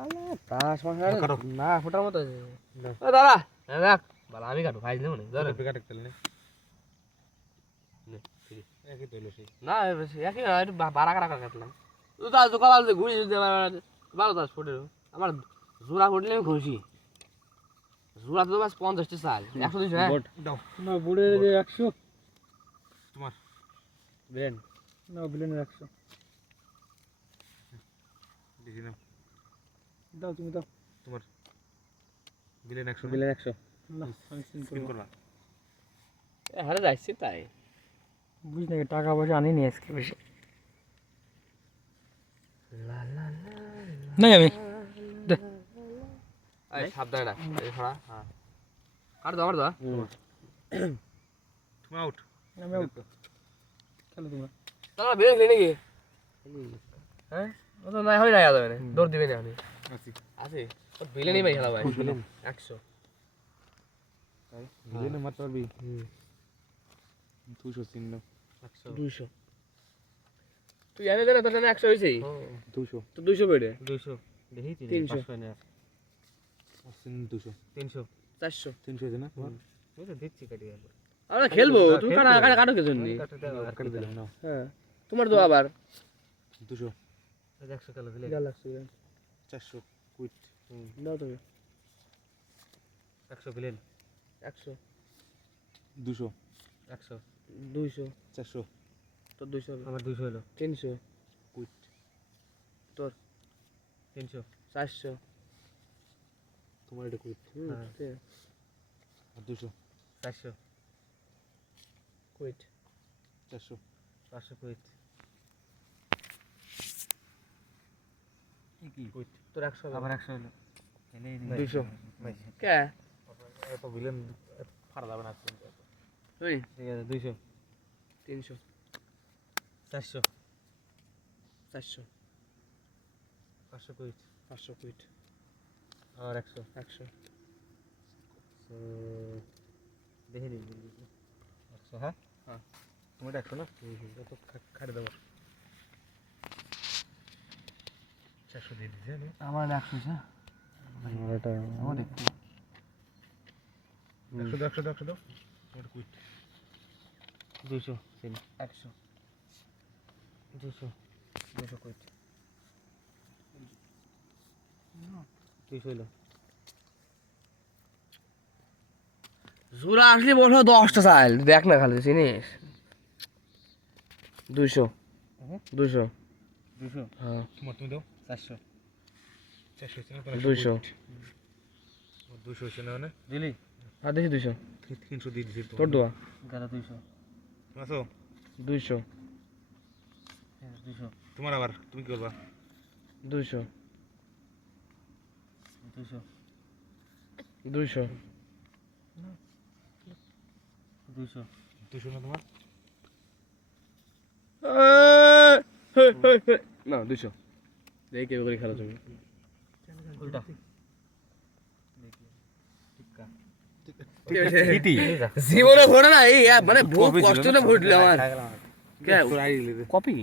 আরে তাস মাস না ফোটার মতো আছে ও দাদা দেখ বালা আমি কাটু খাইলে মনে ধরে কাটে তেল নে একই তেল সেই না একই একটু বাড়া কাটা কাটলাম তো তাস তো কাল ঘুরে যেতে ভালো তাস ফোটে আমার জোড়া ফুটলে আমি খুশি জোড়া তো বাস 50টা চাল 100 দিছ হ্যাঁ দাও না বুড়ের 100 তোমার ব্রেন না ব্রেনের 100 দেখি না দাও তুমি দাও তোমার বিলেন 100 ব্রেনের 100 না আমি স্পিন করবা এ হারে যাইছি তাই বুঝ না টাকা পয়সা আনি নি আজকে বেশি লা লা নাই আমি এই সাবধানে রাখ এই ছড়া হ্যাঁ কাট দাও কাট দাও তুমি আউট আমি আউট খেলো তোমরা তারা বের হলে নাকি হ্যাঁ ও তো নাই হয় না যাবে না দৌড় দিবে না আমি আসি আছে ও বিলে নেই ভাই খেলা ভাই 100 বিলেনে মারতে পারবি 200 চিহ্ন 100 200 তুই জানিস না তোর জানা 100 হইছে 200 তো 200 বেড়ে 200 দেখি 300 500 না আসছেন 200 300 400 300 আছে না ওই তো দিচ্ছি কাটি একবার আমরা খেলবো তুমি কাটো কে জন্য কাটি দিলাম না হ্যাঁ তোমার তো আবার 200 100 টাকা দিলে যা লাগছে 400 কুইট দাও তুমি 100 বিলেন 100 200 100 200 400 তো 200 আমার 200 হলো 300 কুইট তোর 300 400 তোমার এটা কুইট আর 200 400 কুইট 400 500 কুইট কি কুইট তোর 100 আবার 100 হলো এলেই 200 কে এত বিলেন ফাড়া যাবে না তুই ঠিক আছে 200 300 400 400 500 কুইট 500 কুইট আর 100 100 দেখে দিন 100 হ্যাঁ হ্যাঁ তুমি 100 না তো খাড়ে দেবো 400 দিয়ে দিছে না আমার 100 হ্যাঁ এটা আমাদের 100 দাও তোমার কুইট 200 সেম 100 200 200 কুইট 200 হলো জোড়া আসলে বসো 10টা চাল দেখ না খালি চিনিস 200 200 200 হ্যাঁ তোমার তুমি দাও 400 400 ছিল 200 200 ছিল না দিলি আর দেখি 200 300 দিয়ে দিছি তোর দোয়া গেল 200 আসো 200 200 তোমার আবার তুমি কি করবা 200 200 200 200 200 না তোমার না 200 দেখি কেউ করে খেলা তুমি উল্টা জীবনে ভোটে না এই মানে বহু কষ্ট না ভোটলে আমার কপি